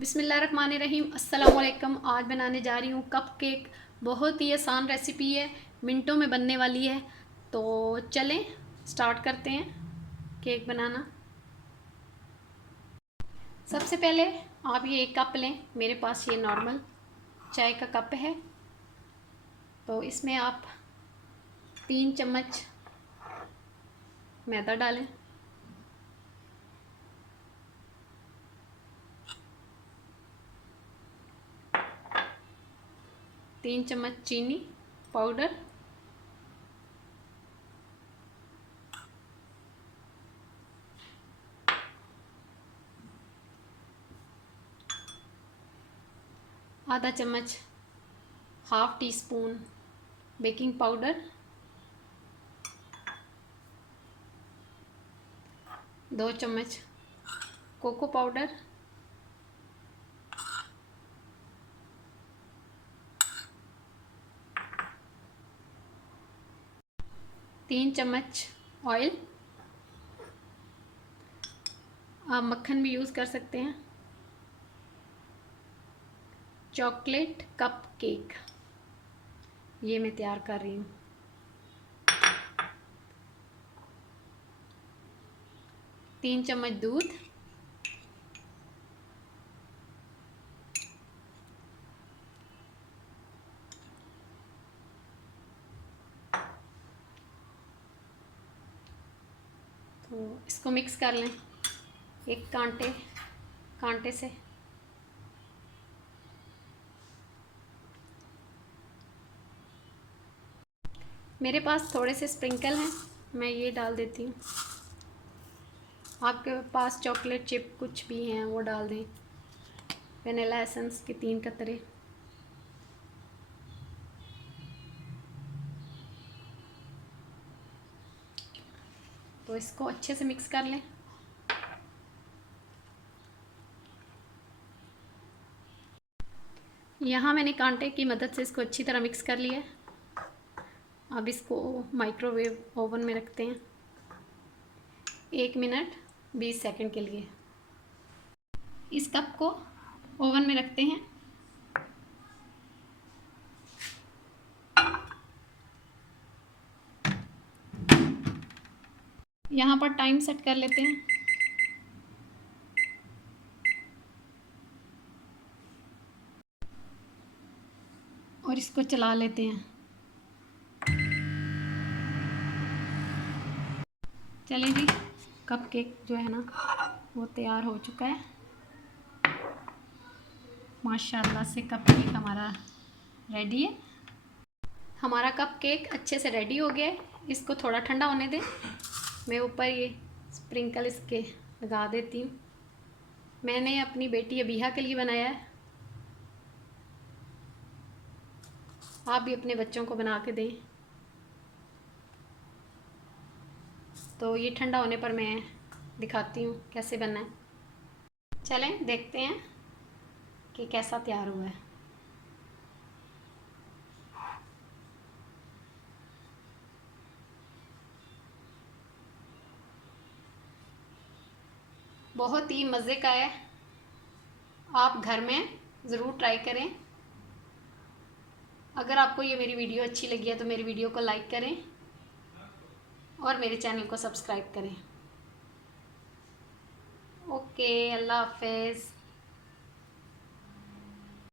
बिस्मिल्लाहिर्रहमानिर्रहीम। अस्सलाम वालेकुम। आज बनाने जा रही हूँ कप केक। बहुत ही आसान रेसिपी है, मिनटों में बनने वाली है। तो चलें स्टार्ट करते हैं केक बनाना। सबसे पहले आप ये एक कप लें। मेरे पास ये नॉर्मल चाय का कप है। तो इसमें आप 3 चम्मच मैदा डालें। 3 चम्मच चीनी पाउडर, 1/2 चम्मच 1/2 टी स्पून बेकिंग पाउडर, 2 चम्मच कोको पाउडर, 3 चम्मच ऑयल। आप मक्खन भी यूज़ कर सकते हैं। चॉकलेट कप केक ये मैं तैयार कर रही हूँ। 3 चम्मच दूध, तो इसको मिक्स कर लें एक कांटे से। मेरे पास थोड़े से स्प्रिंकल हैं, मैं ये डाल देती हूँ। आपके पास चॉकलेट चिप कुछ भी हैं वो डाल दें। वनीला एसेंस के 3 कतरे। तो इसको अच्छे से मिक्स कर लें। यहाँ मैंने कांटे की मदद से इसको अच्छी तरह मिक्स कर लिया है। अब इसको माइक्रोवेव ओवन में रखते हैं 1 मिनट 20 सेकंड के लिए। इस कप को ओवन में रखते हैं। यहाँ पर टाइम सेट कर लेते हैं। और इसको चला लेते हैं। चलिए जी, कप केक जो है ना वो तैयार हो चुका है। माशाल्लाह से कप केक हमारा रेडी है। हमारा कप केक अच्छे से रेडी हो गया है। इसको थोड़ा ठंडा होने दें। मैं ऊपर ये स्प्रिंकल इसके लगा देती हूँ। मैंने अपनी बेटी अबीहा के लिए बनाया है। आप भी अपने बच्चों को बना के दें। तो ये ठंडा होने पर मैं दिखाती हूँ कैसे बनना है। चलें देखते हैं कि कैसा तैयार हुआ है। बहुत ही मज़े का है। आप घर में ज़रूर ट्राई करें। अगर आपको ये मेरी वीडियो अच्छी लगी है तो मेरी वीडियो को लाइक करें और मेरे चैनल को सब्सक्राइब करें। ओके, अल्लाह हाफ़िज़।